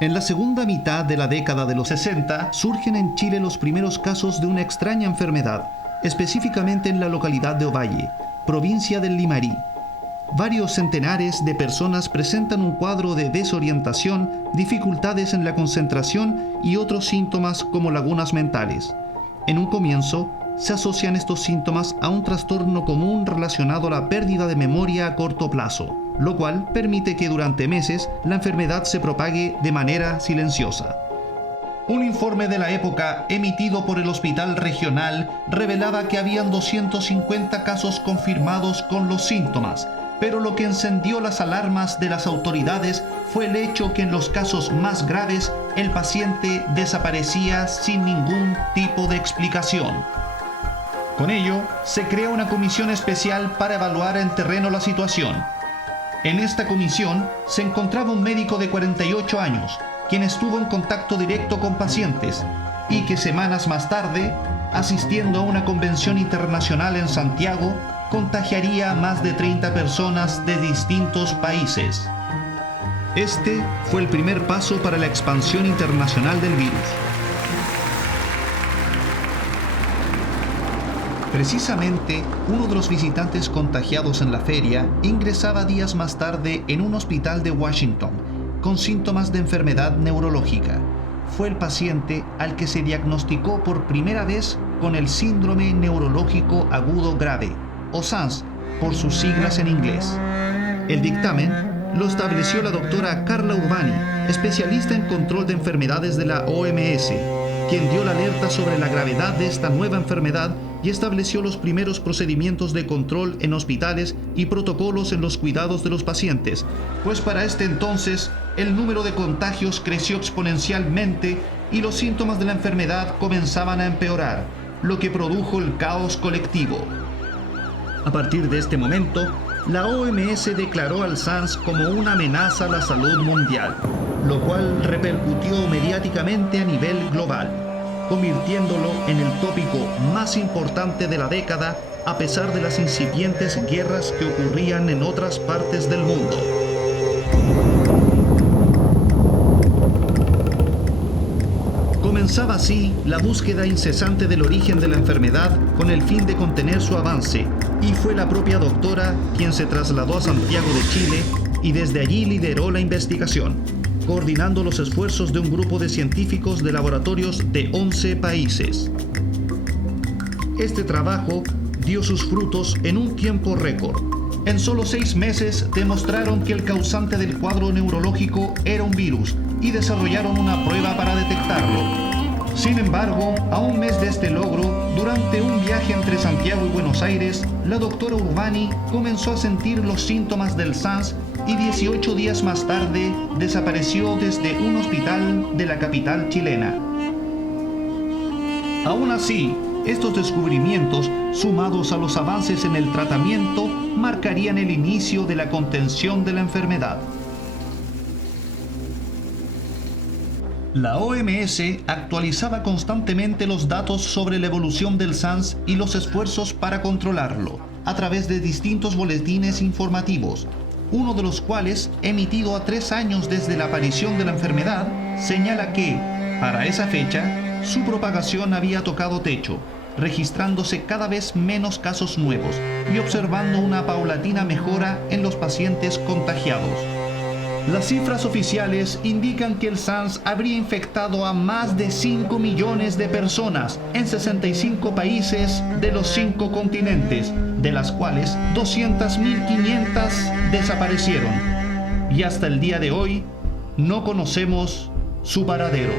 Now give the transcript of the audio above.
En la segunda mitad de la década de los 60 surgen en Chile los primeros casos de una extraña enfermedad, específicamente en la localidad de Ovalle, provincia del Limarí. Varios centenares de personas presentan un cuadro de desorientación, dificultades en la concentración y otros síntomas como lagunas mentales. En un comienzo, se asocian estos síntomas a un trastorno común relacionado a la pérdida de memoria a corto plazo, lo cual permite que durante meses la enfermedad se propague de manera silenciosa. Un informe de la época emitido por el Hospital Regional revelaba que habían 250 casos confirmados con los síntomas, pero lo que encendió las alarmas de las autoridades fue el hecho que en los casos más graves el paciente desaparecía sin ningún tipo de explicación. Con ello, se crea una comisión especial para evaluar en terreno la situación. En esta comisión se encontraba un médico de 48 años, quien estuvo en contacto directo con pacientes y que semanas más tarde, asistiendo a una convención internacional en Santiago, contagiaría a más de 30 personas de distintos países. Este fue el primer paso para la expansión internacional del virus. Precisamente, uno de los visitantes contagiados en la feria ingresaba días más tarde en un hospital de Washington con síntomas de enfermedad neurológica. Fue el paciente al que se diagnosticó por primera vez con el síndrome neurológico agudo grave, o SANS, por sus siglas en inglés. El dictamen lo estableció la doctora Carla Urbani, especialista en control de enfermedades de la OMS, quien dio la alerta sobre la gravedad de esta nueva enfermedad y estableció los primeros procedimientos de control en hospitales y protocolos en los cuidados de los pacientes, pues para este entonces el número de contagios creció exponencialmente y los síntomas de la enfermedad comenzaban a empeorar, lo que produjo el caos colectivo. A partir de este momento, la OMS declaró al SARS como una amenaza a la salud mundial, lo cual repercutió mediáticamente a nivel global, convirtiéndolo en el tópico más importante de la década a pesar de las incipientes guerras que ocurrían en otras partes del mundo. Comenzaba así la búsqueda incesante del origen de la enfermedad con el fin de contener su avance, y fue la propia doctora quien se trasladó a Santiago de Chile y desde allí lideró la investigación, coordinando los esfuerzos de un grupo de científicos de laboratorios de 11 países. Este trabajo dio sus frutos en un tiempo récord. En solo 6 meses demostraron que el causante del cuadro neurológico era un virus y desarrollaron una prueba para detectarlo. Sin embargo, a un mes de este logro, durante un viaje entre Santiago y Buenos Aires, la doctora Urbani comenzó a sentir los síntomas del SARS y 18 días más tarde desapareció desde un hospital de la capital chilena. Aún así, estos descubrimientos, sumados a los avances en el tratamiento, marcarían el inicio de la contención de la enfermedad. La OMS actualizaba constantemente los datos sobre la evolución del SARS y los esfuerzos para controlarlo, a través de distintos boletines informativos, uno de los cuales, emitido a 3 años desde la aparición de la enfermedad, señala que, para esa fecha, su propagación había tocado techo, registrándose cada vez menos casos nuevos y observando una paulatina mejora en los pacientes contagiados. Las cifras oficiales indican que el SARS habría infectado a más de 5 millones de personas en 65 países de los 5 continentes, de las cuales 200.500 desaparecieron. Y hasta el día de hoy no conocemos su paradero.